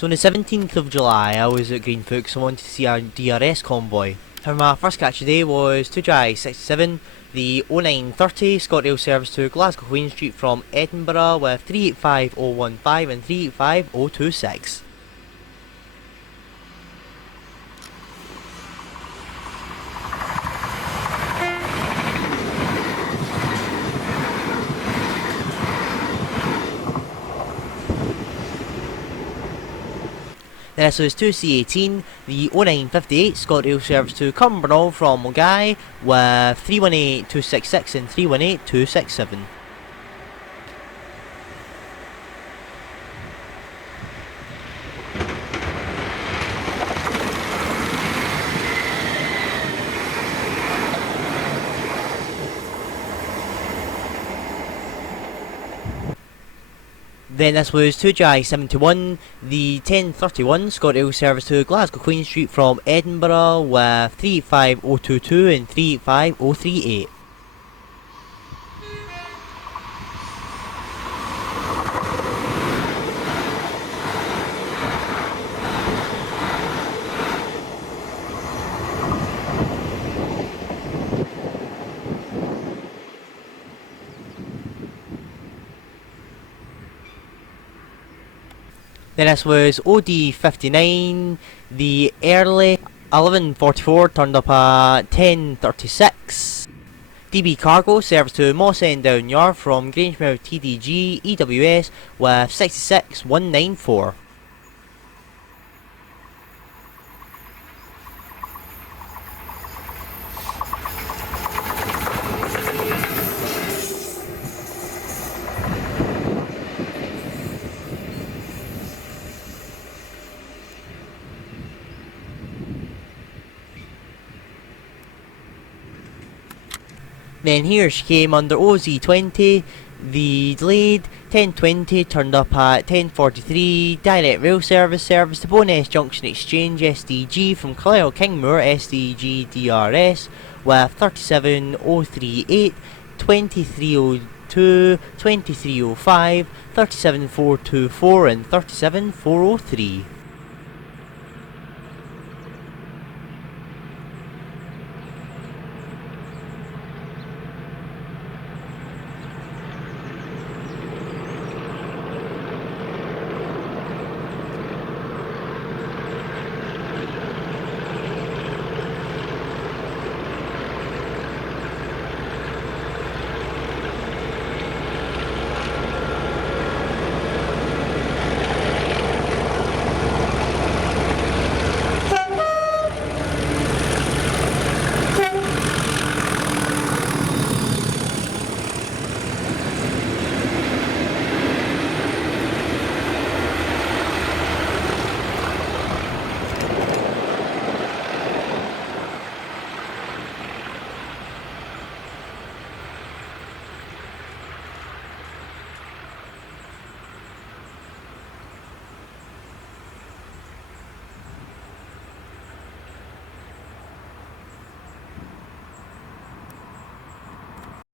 So on the 17th of July, I was at Greenfoot because I wanted to see our DRS convoy. And my first catch today was 2J67, the 0930 ScotRail service to Glasgow Queen Street from Edinburgh with 385015 and 385026. This was 2C18, the 0958 ScotRail service to Cumbernauld from Mulgai with 318266 and 318267. Then this was 2J71, the 1031 ScotRail service to Glasgow Queen Street from Edinburgh with 385022 and 385038. Then this was OD59, the early 1144 turned up at 1036. DB Cargo service to Moss End Down Yard from Grangemouth TDG EWS with 66194. Then here she came under OZ20, the delayed 1020 turned up at 1043, direct rail service to Bowness Junction Exchange SDG from Carlisle Kingmoor SDG DRS with 37038, 2302, 2305, 37424 and 37403.